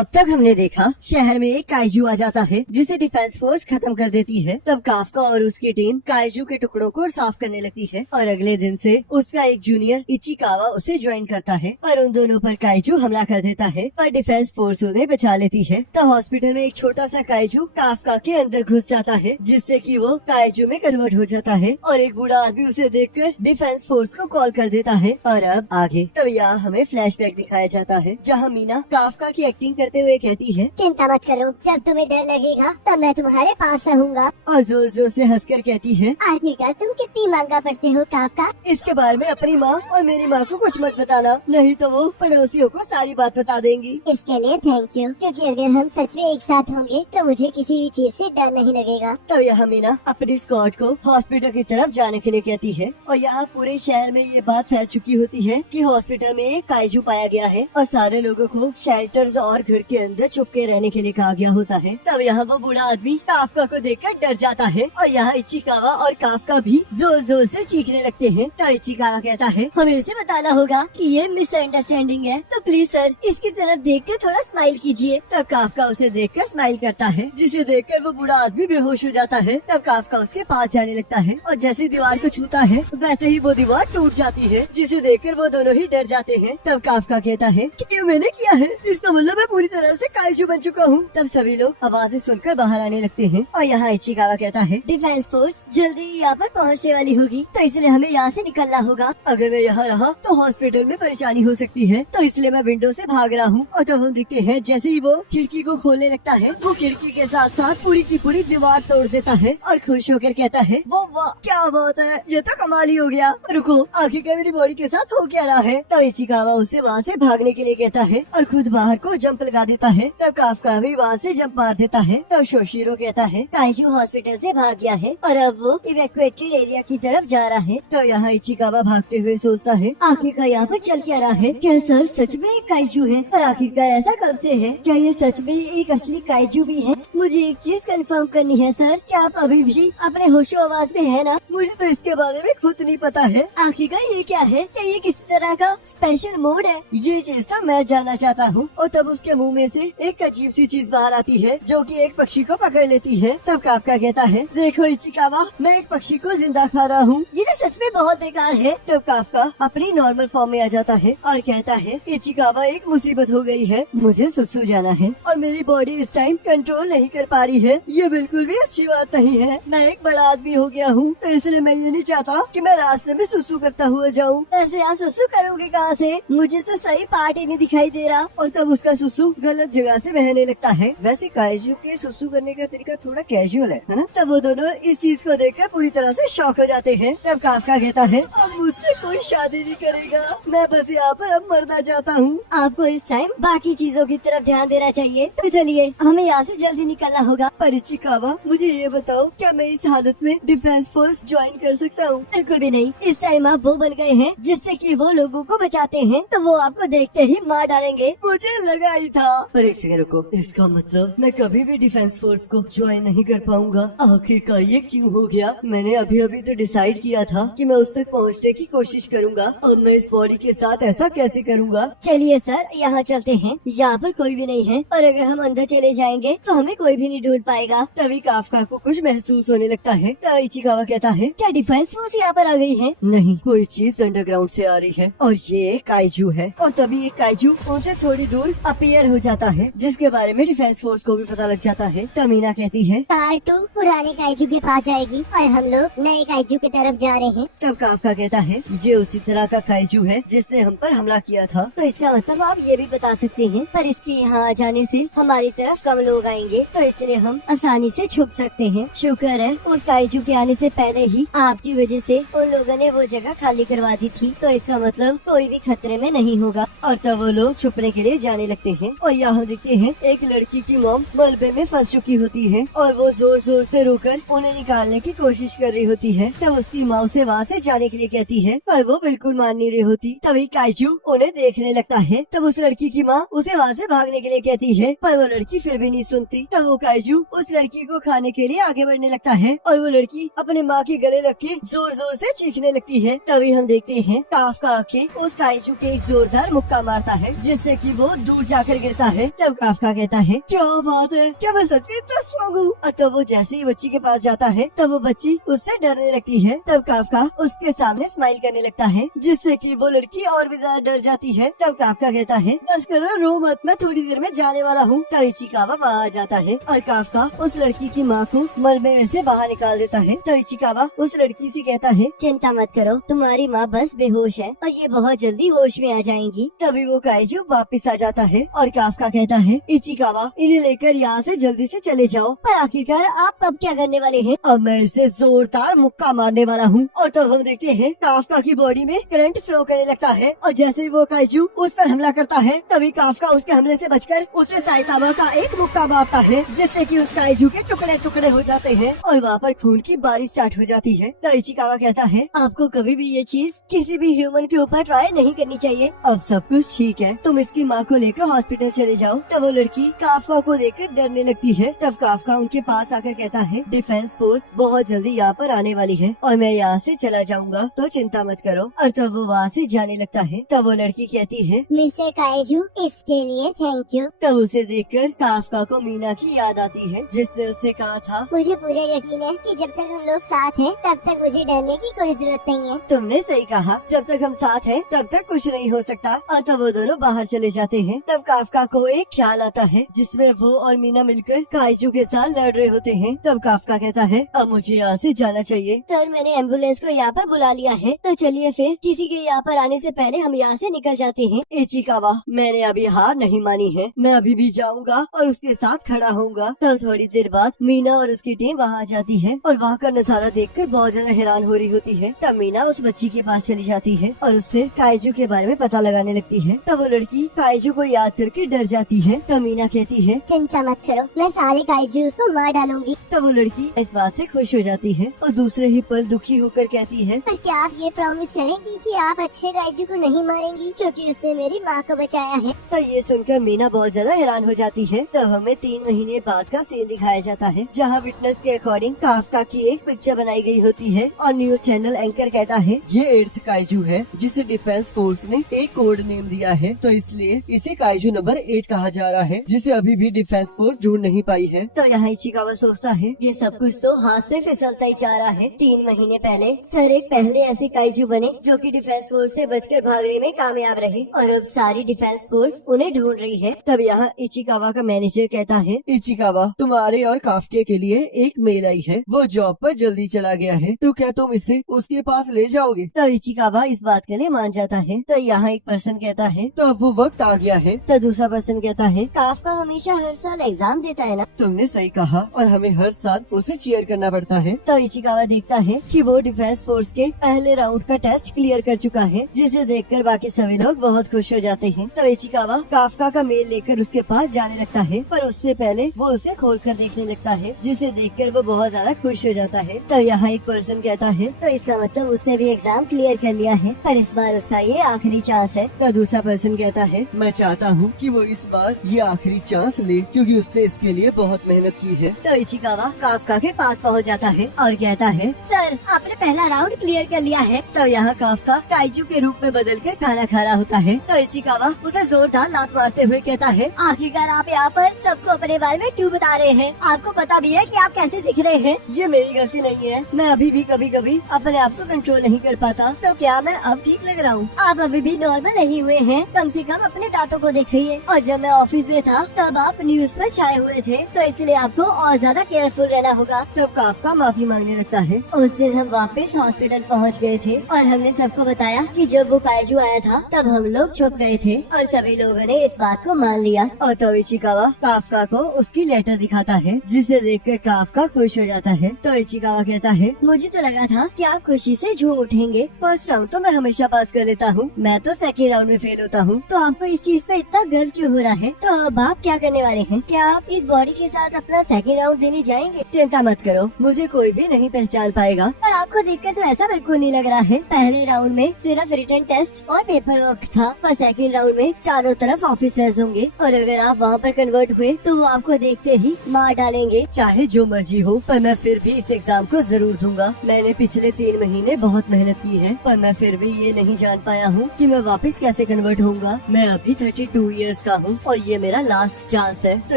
अब तक हमने देखा शहर में एक काइजू आ जाता है जिसे डिफेंस फोर्स खत्म कर देती है। तब काफका और उसकी टीम काइजू के टुकड़ों को साफ करने लगती है और अगले दिन से उसका एक जूनियर इचिकावा उसे ज्वाइन करता है और उन दोनों पर काइजू हमला कर देता है और डिफेंस फोर्स उन्हें बचा लेती है। तब हॉस्पिटल में एक छोटा सा काइजू काफका के अंदर घुस जाता है जिससे कि वो काइजू में कन्वर्ट हो जाता है और एक बूढ़ा आदमी उसे देखकर डिफेंस फोर्स को कॉल कर देता है। और अब आगे तब यहाँ हमें फ्लैशबैक दिखाया जाता है जहाँ मीना काफका की एक्टिंग करते हुए कहती है, चिंता मत करो, जब तुम्हें डर लगेगा तब मैं तुम्हारे पास रहूंगा। और जोर जोर से हंसकर कहती है, आखिरकार तुम कितनी महंगा पड़ते हो काफका। इसके बारे में अपनी माँ और मेरी माँ को कुछ मत बताना, नहीं तो वो पड़ोसियों को सारी बात बता देंगी। इसके लिए थैंक यू, क्योंकि अगर हम सच में एक साथ होंगे तो मुझे किसी भी चीज से डर नहीं लगेगा। तब यहाँ मीना अपनी स्क्वाड को हॉस्पिटल की तरफ जाने के लिए कहती है और यहाँ पूरे शहर में ये बात फैल चुकी होती है कि हॉस्पिटल में एक काइजू पाया गया है और सारे लोगों को शेल्टर्स और घर के अंदर चुपके रहने के लिए कहा गया होता है। तब यहाँ वो बूढ़ा आदमी काफका को देखकर डर जाता है और यहाँ इचिकावा और काफका भी जोर जोर से चीखने लगते हैं। तो इचिकावा कहता है, हमें इसे बताना होगा कि ये मिसअंडरस्टैंडिंग है, तो प्लीज सर इसकी तरफ देखकर थोड़ा स्माइल कीजिए। तब काफका उसे देखकर स्माइल करता है जिसे देखकर वो बूढ़ा आदमी बेहोश हो जाता है। तब काफका उसके पास जाने लगता है और जैसे दीवार को छूता है वैसे ही वो दीवार टूट जाती है जिसे देखकर वो दोनों ही डर जाते हैं। तब काफका कहता है कि ये मैंने किया है, इसका मतलब मैं पूरी तरह से काइजू बन चुका हूँ। तब सभी लोग आवाजें सुनकर बाहर आने लगते हैं और यहाँ इचिकावा कहता है, डिफेंस फोर्स जल्दी ही यहाँ पर पहुँचने वाली होगी, तो इसलिए हमें यहाँ से निकलना होगा। अगर मैं यहाँ रहा तो हॉस्पिटल में परेशानी हो सकती है, तो इसलिए मैं विंडो से भाग रहा हूँ। और तब हम दिखते हैं जैसे ही वो खिड़की को खोलने लगता है वो खिड़की के साथ साथ पूरी की पूरी दीवार तोड़ देता है और खुश होकर कहता है, वो वाह क्या बात है, ये तो कमाल ही हो गया। रुको, आखिरकार मेरी बॉडी के साथ हो क्या रहा है। तब इचिकावा उसे वहाँ से भागने के लिए कहता है और खुद बाहर को जंप लगा देता है। तब काफका भी वहाँ से जंप मार देता है। तब शोशिरो कहता है, काइजू हॉस्पिटल से भाग गया है और अब वो इवैक्यूएटेड एरिया की तरफ जा रहा है। तो यहाँ इचिकावा भागते हुए सोचता है, आखिरकार यहाँ पर चल क्या रहा है? क्या सर सच में एक काइजू है? और आखिरकार ऐसा कब से है? क्या ये सच में एक असली काइजू भी है? मुझे एक चीज कंफर्म करनी है सर, क्या आप अभी भी अपने होशो आवाज में है ना? मुझे तो इसके बारे में खुद नहीं पता है। आखिरकार ये क्या है? क्या ये किसी तरह का स्पेशल मोड है? ये चीज तो मैं जानना चाहता हूँ। और तब उसके मुंह में से एक अजीब सी चीज बाहर आती है जो कि एक पक्षी को पकड़ लेती है। तब काफका कहता है, देखो इचिकावा, मैं एक पक्षी को जिंदा खा रहा हूँ। ये तो सच में बहुत बेकार है। तब काफका अपनी नॉर्मल फॉर्म में आ जाता है और कहता है, इचिकावा एक मुसीबत हो गई है, मुझे सुसु जाना है और मेरी बॉडी इस टाइम कंट्रोल नहीं कर पा रही है। ये बिल्कुल भी अच्छी बात नहीं है। मैं एक बड़ा आदमी हो गया हूँ, तो इसलिए मैं ये नहीं चाहता कि मैं रास्ते में सुसु करता हुआ जाऊँ। ऐसे आप सुसु करोगे कहाँ से? मुझे तो सही पार्ट ही नहीं दिखाई दे रहा। और तब उसका सुसु गलत जगह से बहने लगता है। वैसे काइजू के सुसु करने का तरीका थोड़ा कैजुअल है ना? तब वो दोनों इस चीज को देखकर पूरी तरह से शॉक हो जाते हैं। तब काफका कहता है, अब मुझसे कोई शादी नहीं करेगा, मैं बस यहाँ पर अब मरना चाहता हूँ। आपको इस टाइम बाकी चीजों की तरफ ध्यान देना चाहिए। तो चलिए हमें यहाँ से जल्दी निकलना होगा। पर इचिकावा, मुझे ये बताओ, क्या मैं इस हालत में डिफेंस फोर्स ज्वाइन कर सकता हूँ? बिल्कुल भी नहीं। इस टाइम आप वो बन गए हैं जिससे कि वो लोगों को बचाते हैं, तो वो आपको देखते ही मार डालेंगे। मुझे लगा ही था। पर एक सेकंड रुको, इसका मतलब मैं कभी भी डिफेंस फोर्स को ज्वाइन नहीं कर पाऊंगा। आखिरकार ये क्यों हो गया? मैंने अभी अभी तो डिसाइड किया था कि मैं उस तक पहुँचने की कोशिश करूंगा और मैं इस बॉडी के साथ ऐसा कैसे करूंगा? चलिए सर, यहाँ चलते हैं। यहाँ पर कोई भी नहीं है और अगर हम अंदर चले जाएंगे तो हमें कोई भी नहीं ढूंढ पाएगा। तभी काफका को कुछ महसूस होने लगता है। तो इचिकावा कहता है, क्या डिफेंस फोर्स यहाँ पर आ गई है? नहीं, कोई चीज अंडरग्राउंड से आ रही है और ये काइजू है। और तभी एक काइजू उनसे थोड़ी दूर अपीयर हो जाता है जिसके बारे में डिफेंस फोर्स को भी पता लग जाता है। तमीना कहती है, कार 2 पुराने काइजू के पास जाएगी और हम लोग नए काइजू की तरफ जा रहे हैं। तब काफका कहता है, ये उसी तरह का काइजू है जिसने हम पर हमला किया था। तो इसका मतलब आप ये भी बता सकते हैं, पर इसके यहाँ आ जाने से हमारी तरफ कम लोग आएंगे, तो इसलिए हम आसानी से छुप सकते हैं। शुक्र है उस काइजू के आने से पहले ही आपकी वजह से उन लोगों ने वो जगह खाली करवा दी थी, तो इसका मतलब कोई भी खतरे में नहीं होगा। और तब वो लोग छुपने के लिए जाने लगते हैं और यहाँ देखते हैं एक लड़की की मॉम मलबे में फंस चुकी होती है और वो जोर जोर से रोकर उन्हें निकालने की कोशिश कर रही होती है। तब उसकी माँ उसे वहाँ से जाने के लिए कहती है पर वो बिल्कुल मान नहीं रही होती। तभी काइजू उन्हें देखने लगता है। तब उस लड़की की माँ उसे वहाँ से भागने के लिए कहती है पर वो लड़की फिर भी नहीं सुनती। तब वो काइजू उस लड़की को खाने के लिए आगे बढ़ने लगता है और वो लड़की अपने माँ के गले लग के जोर जोर से चीखने लगती है। तभी हम देखते हैं काफका आके उस काइजू के एक जोरदार मुक्का मारता है जिससे कि वो दूर जाकर गिर गिरता है। तब काफका कहता है क्या बात है, क्या मैं सच में इतना स्ट्रॉन्ग हूँ। और तब वो जैसे ही बच्ची के पास जाता है तब वो बच्ची उससे डरने लगती है। तब काफका उसके सामने स्माइल करने लगता है जिससे कि वो लड़की और भी ज्यादा डर जाती है। तब काफका कहता है बस करो, रो मत, मैं थोड़ी देर में जाने वाला हूँ। तब इचिकावा वहाँ आ जाता है और काफका उस लड़की की माँ को मलबे में से बाहर निकाल देता है। तब इचिकावा उस लड़की से कहता है चिंता मत करो, तुम्हारी माँ बस बेहोश है और ये बहुत जल्दी होश में आ जाएंगी। तभी वो काइजू वापस आ जाता है और काफका कहता है इचिकावा इन्हें लेकर यहाँ से जल्दी से चले जाओ। पर आखिरकार आप अब क्या करने वाले हैं? अब मैं इसे जोरदार मुक्का मारने वाला हूँ। और तब हम देखते हैं काफका की बॉडी में करंट फ्लो करने लगता है और जैसे ही वो काइजू उस पर हमला करता है तभी काफका उसके हमले से बचकर उसे साइतामा का एक मुक्का मारता है जिससे कि उस काइजू के टुकड़े टुकड़े हो जाते हैं और वहाँ पर खून की बारिश स्टार्ट हो जाती है। तो इचिकावा कहता है आपको कभी भी ये चीज किसी भी ह्यूमन के ऊपर ट्राई नहीं करनी चाहिए। अब सब कुछ ठीक है, तुम इसकी माँ को लेकर हॉस्पिटल चले जाओ। तब वो लड़की काफका को लेकर डरने लगती है। तब काफका उनके पास आकर कहता है डिफेंस फोर्स बहुत जल्दी यहाँ पर आने वाली है और मैं यहाँ से चला जाऊंगा, तो चिंता मत करो। और तब वो वहाँ से जाने लगता है। तब वो लड़की कहती है मिस्टर काइजू, इसके लिए थैंक यू। तब उसे देखकर काफका को मीना की याद आती है जिसने उससे कहा था मुझे पूरा यकीन है कि जब तक हम लोग साथ हैं तब तक मुझे डरने की कोई जरूरत नहीं है। तुमने सही कहा, जब तक हम साथ हैं तब तक कुछ नहीं हो सकता। और तब वो दोनों बाहर चले जाते हैं। तब काफका को एक ख्याल आता है जिसमें वो और मीना मिलकर काइजू के साथ लड़ रहे होते हैं। तब काफका कहता है अब मुझे यहाँ से जाना चाहिए। सर मैंने एम्बुलेंस को यहाँ पर बुला लिया है, तो चलिए फिर किसी के यहाँ पर आने से पहले हम यहाँ से निकल जाते हैं। इचिकावा मैंने अभी हार नहीं मानी है, मैं अभी भी जाऊंगा और उसके साथ खड़ा होऊंगा। तब थोड़ी देर बाद मीना और उसकी टीम वहाँ जाती है और वहाँ का नजारा देखकर बहुत ज्यादा हैरान हो रही होती है। तब मीना उस बच्ची के पास चली जाती है और उससे काइजू के बारे में पता लगाने लगती है। तब वो लड़की काइजू को याद करके डर जाती है। तब मीना कहती है चिंता मत करो, मैं सारे काइजूस को मार डालूंगी। तब वो लड़की इस बात से खुश हो जाती है और दूसरे ही पल दुखी होकर कहती है पर क्या आप ये प्रॉमिस करेंगी कि आप अच्छे काइजू को नहीं मारेंगी क्योंकि उसने मेरी माँ को बचाया है? तो ये सुनकर मीना बहुत ज्यादा हैरान हो जाती है। तब हमें 3 महीने बाद का सीन दिखाया जाता है जहाँ विटनेस के अकॉर्डिंग काफका की एक पिक्चर बनाई गई होती है और न्यूज चैनल एंकर कहता है ये 8th काइजू है जिसे डिफेंस फोर्स ने एक कोड नेम दिया है, तो इसलिए इसे काइजू नंबर 8 कहा जा रहा है जिसे अभी भी डिफेंस फोर्स ढूंढ नहीं पाई है। तो यहाँ इचिकावा सोचता है ये सब कुछ तो हाथ से फिसलता ही जा रहा है। 3 महीने पहले सर एक पहले ऐसे काइजू बने जो कि डिफेंस फोर्स से बचकर भागने में कामयाब रहे और अब सारी डिफेंस फोर्स उन्हें ढूंढ रही है। तब यहाँ इचिकावा का मैनेजर कहता है इचिकावा तुम्हारे और काफके के लिए एक मेल आई है, वो जॉब पर जल्दी चला गया है, तो क्या तुम इसे उसके पास ले जाओगे? तो इचिकावा इस बात के लिए मान जाता है। तो यहाँ एक पर्सन कहता है तो अब वो वक्त आ गया है। तो दूसरा पर्सन कहता है काफका हमेशा हर साल एग्जाम देता है ना? तुमने सही कहा और हमें हर साल उसे चीयर करना पड़ता है। तो इचिकावा देखता है कि वो डिफेंस फोर्स के पहले राउंड का टेस्ट क्लियर कर चुका है जिसे देखकर बाकी सभी लोग बहुत खुश हो जाते हैं। तो इचिकावा काफका का मेल लेकर उसके पास जाने लगता है पर उससे पहले वो उसे खोलकर देखने लगता है जिसे देखकर वो बहुत ज्यादा खुश हो जाता है। तो यहाँ एक पर्सन कहता है तो इसका मतलब उसने भी एग्जाम क्लियर कर लिया है पर इस बार उसका ये आखिरी चांस है। तो दूसरा पर्सन कहता है मैं चाहता हूँ कि वो इस बार ये आखिरी चांस ले क्योंकि उसने इसके लिए बहुत मेहनत की है। तो इचिकावा काफका के पास पहुँच जाता है और कहता है सर आपने पहला राउंड क्लियर कर लिया है। तो यहाँ काफका काइजू के रूप में बदल कर खाना खा रहा होता है। तो इचिकावा उसे जोरदार लात मारते हुए कहता है आखिरकार आप यहाँ पर सबको अपने बारे में क्यों बता रहे हैं? आपको पता भी है कि आप कैसे दिख रहे हैं। ये मेरी गलती नहीं है, मैं अभी भी कभी कभी अपने आप को कंट्रोल नहीं कर पाता। तो क्या मैं अब ठीक लग रहा हूँ? आप अभी भी नॉर्मल नहीं हुए हैं, कम से कम अपने दांतों को देखिए। और जब मैं ऑफिस में था तब आप न्यूज पर छाए हुए थे, तो इसलिए आपको और ज्यादा केयरफुल रहना होगा। तब काफका माफी मांगने लगता है। उस दिन हम वापस हॉस्पिटल पहुंच गए थे और हमने सबको बताया कि जब वो काइजू आया था तब हम लोग छुप गए थे और सभी लोगों ने इस बात को मान लिया। और तो इचिकावा काफका को उसकी लेटर दिखाता है जिसे देखकर काफका खुश हो जाता है। तो इचिकावा कहता है मुझे तो लगा था कि आप खुशी से झूम उठेंगे। फर्स्ट राउंड तो मैं हमेशा पास कर लेता हूँ, मैं तो सेकेंड राउंड में फेल होता हूँ। तो आपको इस चीज पे इतना गर्व क्यों हो रहा है? तो अब आप क्या करने वाले हैं? क्या आप इस बॉडी के साथ अपना सेकेंड राउंड देने जाएंगे? चिंता मत करो, मुझे कोई भी नहीं पहचान पाएगा। पर आपको देखकर तो ऐसा बिल्कुल नहीं लग रहा है। पहले राउंड में सिर्फ रिटन टेस्ट और पेपर वर्क था, पर सेकेंड राउंड में चारों तरफ ऑफिसर्स होंगे और अगर आप वहाँ पर कन्वर्ट हुए तो वो आपको देखते ही मार डालेंगे। चाहे जो मर्जी हो पर मैं फिर भी इस एग्जाम को जरूर दूंगा। मैंने पिछले 3 महीने बहुत मेहनत की है पर मैं फिर भी ये नहीं जान पाया हूँ कि मैं वापस कैसे कन्वर्ट होऊंगा। मैं अभी 32 इयर्स इसका हूँ और ये मेरा लास्ट चांस है, तो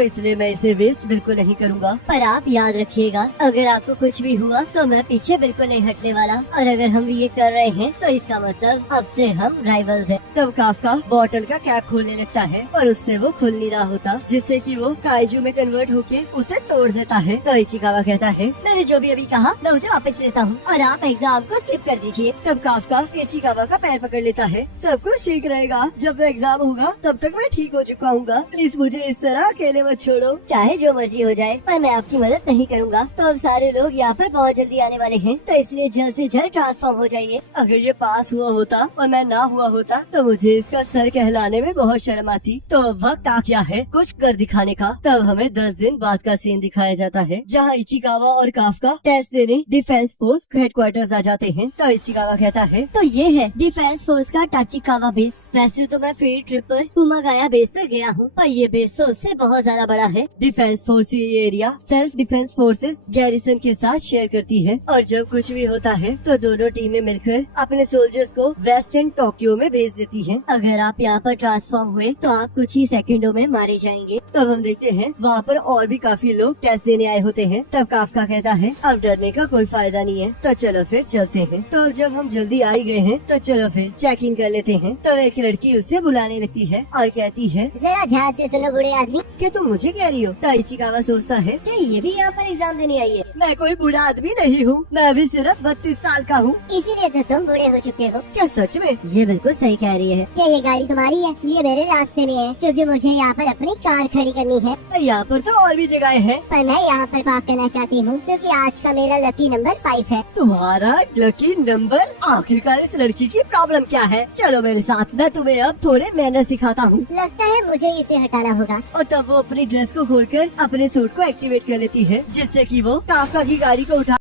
इसलिए मैं इसे वेस्ट बिल्कुल नहीं करूँगा। पर आप याद रखिएगा, अगर आपको कुछ भी हुआ तो मैं पीछे बिल्कुल नहीं हटने वाला, और अगर हम ये कर रहे हैं तो इसका मतलब अब से हम राइवल्स हैं। तब काफका बॉटल का कैप खोलने लगता है और उससे वो खुल नहीं रहा होता, जिससे कि वो काइजू में कन्वर्ट होके उसे तोड़ देता है। तो इचिकावा कहता है, मैंने जो भी अभी कहा मैं उसे वापस लेता हूँ और आप एग्जाम को स्किप कर दीजिए। तब काफका इचिकावा का पैर पकड़ लेता है। सब कुछ ठीक रहेगा, जब एग्जाम होगा तब तक मैं ठीक हो चुका हूँ। प्लीज मुझे इस तरह अकेले मत छोड़ो। चाहे जो मर्जी हो जाए, पर मैं आपकी मदद नहीं करूँगा। तो अब सारे लोग यहाँ पर बहुत जल्दी आने वाले हैं, तो इसलिए जल्द से जल्द ट्रांसफॉर्म हो जाइए। अगर ये पास हुआ होता और मैं ना हुआ होता तो मुझे इसका सर कहलाने में बहुत शर्म आती। तो अब वक्त आ गया है कुछ कर दिखाने का। तब हमें 10 दिन बाद का सीन दिखाया जाता है, जहाँ इचिकावा और काफका टेस्ट देने डिफेंस फोर्स हेडक्वार्टर्स आ जाते हैं। तो इचिकावा कहता है, तो ये है डिफेंस फोर्स का टाचिकावा बेस। वैसे तो मैं फील्ड ट्रिप पर कुमागाया बेस पर गया हूँ, पर ये बेस तो उससे बहुत ज्यादा बड़ा है। डिफेंस फोर्स ये area self defence forces garrison के साथ शेयर करती है, और जब कुछ भी होता है तो दोनों टीमें मिलकर अपने सोल्जर्स को वेस्टर्न टोक्यो में भेज देती हैं। अगर आप यहाँ पर ट्रांसफॉर्म हुए तो आप कुछ ही सेकंडों में मारे जाएंगे। तब हम देखते हैं वहाँ पर और भी काफी लोग टेस्ट देने आए होते हैं। तब काफका कहता है, अब डरने का कोई फायदा नहीं है, तो चलो फिर चलते हैं। तो अब जब हम जल्दी आ ही गए हैं तो चलो फिर चेक इन कर लेते हैं। तो एक लड़की उसे बुलाने लगती है और कहती है, जरा ध्यान से सुनो बूढ़े आदमी। क्या तुम मुझे कह रही हो? तो इचिकावा सोचता है, क्या ये भी यहाँ पर एग्जाम देने आई है? मैं कोई बूढ़ा आदमी नहीं हूँ, मैं अभी सिर्फ 32 साल का हूँ। इसीलिए तो तुम बूढ़े हो चुके हो। क्या सच में? ये बिल्कुल सही कह रही है। क्या ये गाड़ी तुम्हारी है? ये मेरे रास्ते में है, क्योंकि मुझे यहाँ पर अपनी कार खड़ी करनी है। यहाँ पर तो और भी जगह है, पर मैं यहाँ पर पार्क करना चाहती हूँ, क्योंकि आज का मेरा लकी नंबर 5 है। तुम्हारा लकी नंबर? आखिरकार इस लड़की की प्रॉब्लम क्या है? चलो मेरे साथ, मैं तुम्हें अब थोड़े मैनर सिखाता हूँ। लगता है मुझे इसे हटाना होगा। और तब वो अपनी ड्रेस को खोलकर अपने सूट को एक्टिवेट कर लेती है, जिससे कि वो काफका की गाड़ी को उठा